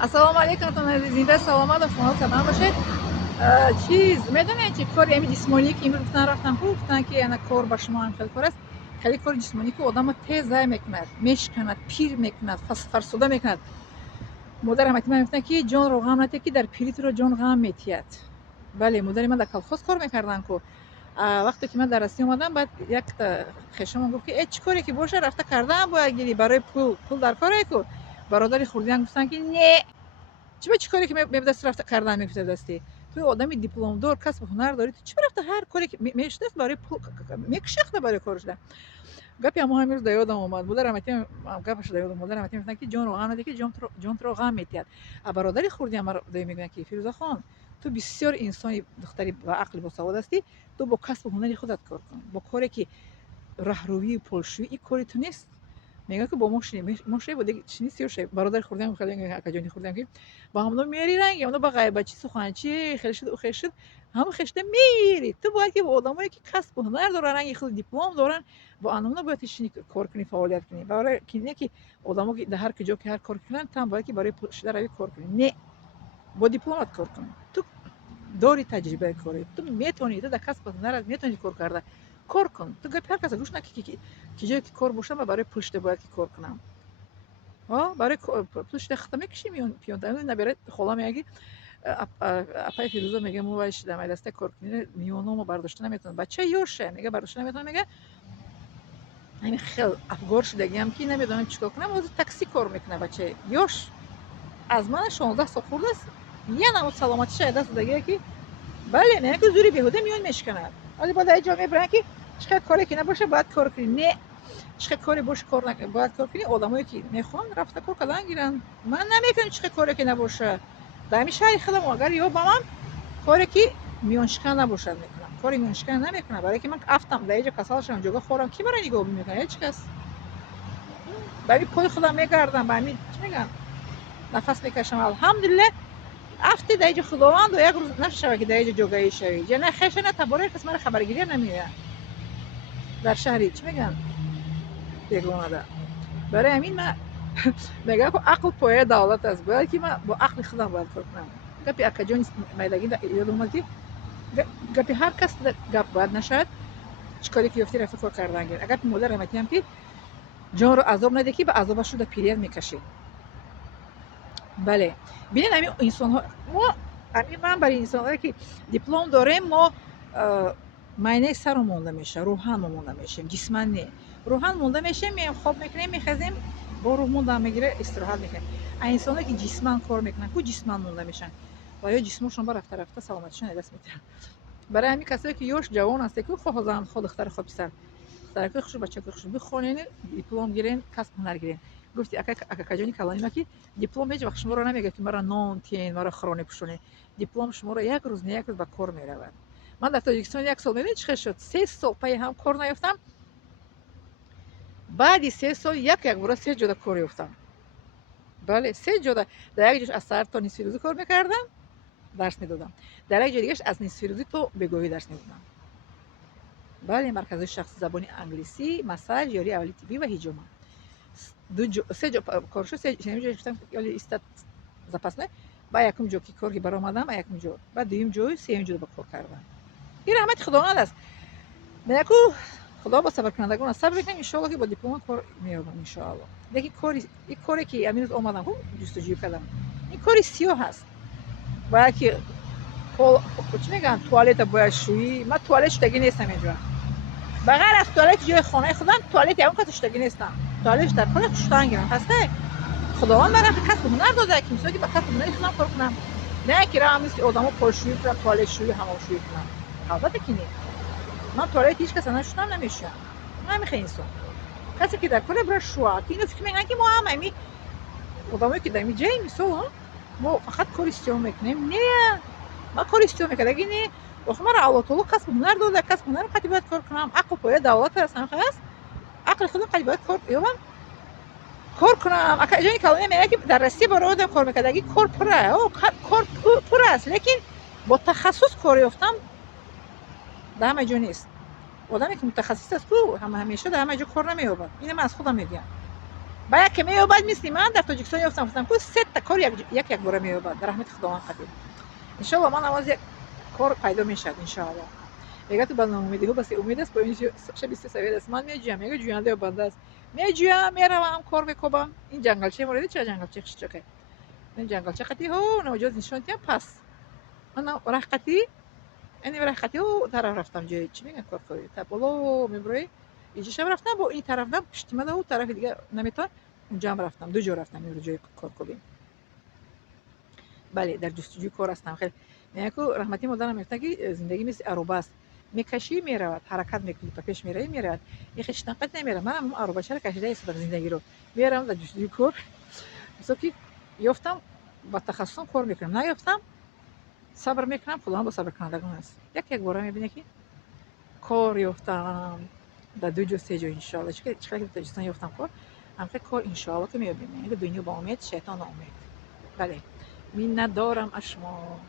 السلام علیکم زنده سلامت و شما تمام باشید. چیز میدونید چی کاری همین جسمانی که امروز گفتن که یعنی کار با شما هم خیلی کار است. خیلی کار جسمانی که آدم تیز ضایع میکند، میشکند، پیر میکند، فرسوده میکند. مادرم حتما میگفتن که جان رو غم نده که در پیری تو رو جان غم میتید. بله مادر من در کلخوز کار میکردن که وقتی که من در رسی اومدم بعد یک خشم گفت که چی کاری که باشه رفته کردم باید گیری برای پول در کاری که برادری خوردیان گفتن که نه چی کاری که می دست رفته کردن میفته دستی تو آدمی دیپلم دار کسب هنر داری تو چی رفته هر کاری که میشته برای پول میکشخته برای کارش ده گپی اما همین روز یادم اومد مادر رحمتی گپش یادم مادر رحمتی میگن که جان رو غم نده که جان رو غم میتید برادری خوردی اما میگن که فیروزه خان تو بسیار انسانی دختری با عقل با سواد هستی تو با کسب هنری خودت کار کن با کاری که راهروی پولشویی این کاری تو نیست میگه که با ما بوده چی نیست یا برادر خوردم خیلی اکجانی خوردم که با هم میاری رنگ اونو با غیبتی سخنچی خیلی شد و خیلی شد هم خشته میری تو باید که با آدمایی که کسب و هنر دارن رنگ خود دیپلم دارن با آنها باید تشنی کار کنی فعالیت کنی برای اینه که آدما که در هر کجا که هر کار کنن تام باید که برای پشت روی کار کنی نه با دیپلمات کار کنی تو داری تجربه کاری تو میتونی تو در کسب و هنر میتونی کار کرده کار کن تو گپ هر کس گوش نکی که جایی که کار باشم و برای پشت باید که کار کنم برای پشت ختمه کشی میون پیونده نبره خلا میگی اپای فیروزه میگه مو وایش دم دسته کار کنی میونمو برداشته نمیتونه بچه یوشه میگه برداشته نمیتونه میگه این خیلی افگار شدگی هم که نمیدونم چیکار کنم از تاکسی کار میکنه بچه یوش از من 16 سال خورده است یه نمود سلامتی شاید دست دیگه که بله میگه که زوری بیهوده میون میشکنه ولی با در جامعه برن که چه کاری که نباشه باید کار کنی نه چه کاری باشه کار نکنی باید کار کنی آدمایی که میخوان رفته کار کردن گیرن من نمیکنم چه کاری که نباشه در شهر خودم اگر یا با من کاری که میونشکن نباشه میکنم کاری میونشکن نمیکنم برای که من افتم در اینجا کسالشم جوگا خورم کی برای نگاه میکنه هیچ کس برای پای خودم میگردم برای چی میگن نفس میکشم الحمدلله افتی در اینجا خداوند و یک روز نشه که در اینجا جوگایی شوی جنه خیشه نه تباره کس من خبرگیری نمیاد در شهری چی میگن بیگونه ده برای همین من میگم که عقل پایه دولت است باید که من با عقل خودم باید کار کنم گپی اکجان میدگی یاد اومد که گپی هر کس گپ باید نشد چیکاری که یافتی رفت کار کردن گیر اگر مادر رحمتی هم که جان رو عذاب نده که به عذابش رو در پیریت میکشی بله ببینید همین انسان ها ما همین من برای انسان هایی که دیپلم داریم ما معنی سر مونده میشه روحان مونده میشیم جسمانی نه روحان مونده میشیم میایم خواب میکنیم میخزیم با روح مونده میگیره استراحت میکنیم انسان هایی که جسمان کار میکنن کو جسمان مونده میشن و یا جسمشون با رفته رفته سلامتیشون دست میتن برای همین کسایی که یوش جوان هسته که خود زن خود دختر خود پسر سرکه خوش بچه خوش بخونین دیپلم گیرین کسب هنر گیرین گفتی اکا کجانی کلانی ما که دیپلم هیچ وقت شما رو نمیگه که مرا نان تین مرا خرانی پوشونی دیپلم شما رو یک روز نه یک روز به کار میرود من در تاجیکستان یک سال میدونی چه شد 3 سال پای هم کار نیافتم بعد 3 سال یک بار 3 جدا کار یافتم بله 3 جدا در یک جاش از سر تا نصف روزی کار میکردم درس میدادم در یک جای دیگه از نصف روزی تا بگویی درس میدادم بله مرکز شخصی زبانی انگلیسی مساج یاری اولی طبی و هیجوما سه جا کار شد سه جا گفتم ولی استاد запасне با یکم جو که کاری برآمدم و یکم جو بعد دویم جو سوم جو با کار کردم این رحمت خداوند است میگه خدا با صبر کنندگان صبر کنیم ان شاء الله که با دیپلم کار میارم ان شاء الله دیگه این کاری که امروز اومدم جستجو کردم این کاری سیاه هست باید که چی میگن توالت باید شویی من توالت شدگی نیستم اینجا بغیر از توالت جای خانه خودم توالت اون کاتش شدگی نیستم توالت در خونه خوشتان گیرم هسته خداوند برام کسب هنر داده که مثلا که با کسب هنری خودم کار کنم نه که را مثل آدمو پرشویی کنم توالت شویی هماشویی کنم البته که نه من توالت هیچ کس نشونم نمیشه من میخوام انسان کسی که در کل برای شوا که اینو فکر میکنن که ما هم همین آدمایی که در جای مثلا ما فقط کار استیام میکنیم نه ما کار استیام میکنم اگه نه آخه مرا الله تعالی کسب هنر داده کسب هنر قطعی باید کار کنم عقل پایه دولت هستم هست عقل خودم قطعی باید کار کنم اگه جایی کلمه میگه که در راستی برای آدم کار میکنه اگه کار پره کار پر است لیکن با تخصص کار یافتم در همه جا نیست آدمی که متخصص است کو همیشه در همه جا کار نمییابد اینو من از خودم میگم باید که میابد مثل من در تاجیکستان یافتم گفتم که سه تا کار یک باره میابد در رحمت خداوند قدیر. ان شاء الله من نماز یک کار پیدا میشد ان شاء الله. میگه تو برنامه امیدی ها بس امید است با این شب 23 است من میجوام میگه جوینده و بنده است میجوام میروم کار میکنم این جنگلچه مورد چه جنگلچه خشکه این جنگلچه قتی ها نوجوز نشونتیم پس من رختی یعنی رختی ها طرف رفتم جای چی میگن کارکاری تا بالا میبره اینجا شب رفتم با این طرف نه پشت من اون طرف دیگه نمیتون اونجا هم رفتم دو جا رفتم این جای کارکاری. بله در جستجوی کار هستم خیلی میگه رحمتی مادرم میگفت که زندگی مثل عروبه است میکشی میرود حرکت میکنی تا پیش میره میرود یه خشنقت نمیره منم عروبه چرا کشیده ایستادم زندگی رو میرم در جستجوی کار مثلا که یافتم با تخصصم کار میکنم نیافتم صبر میکنم خدا هم با صبر کنندگان است یک باره میبینی که کار یافتم در دو جا سه جا ان شاء الله چقدر که تاجیکستان یافتم کار هم فکر کار ان شاء الله که میبینی دنیا با امید شیطان امید. بله، من ندارم اشما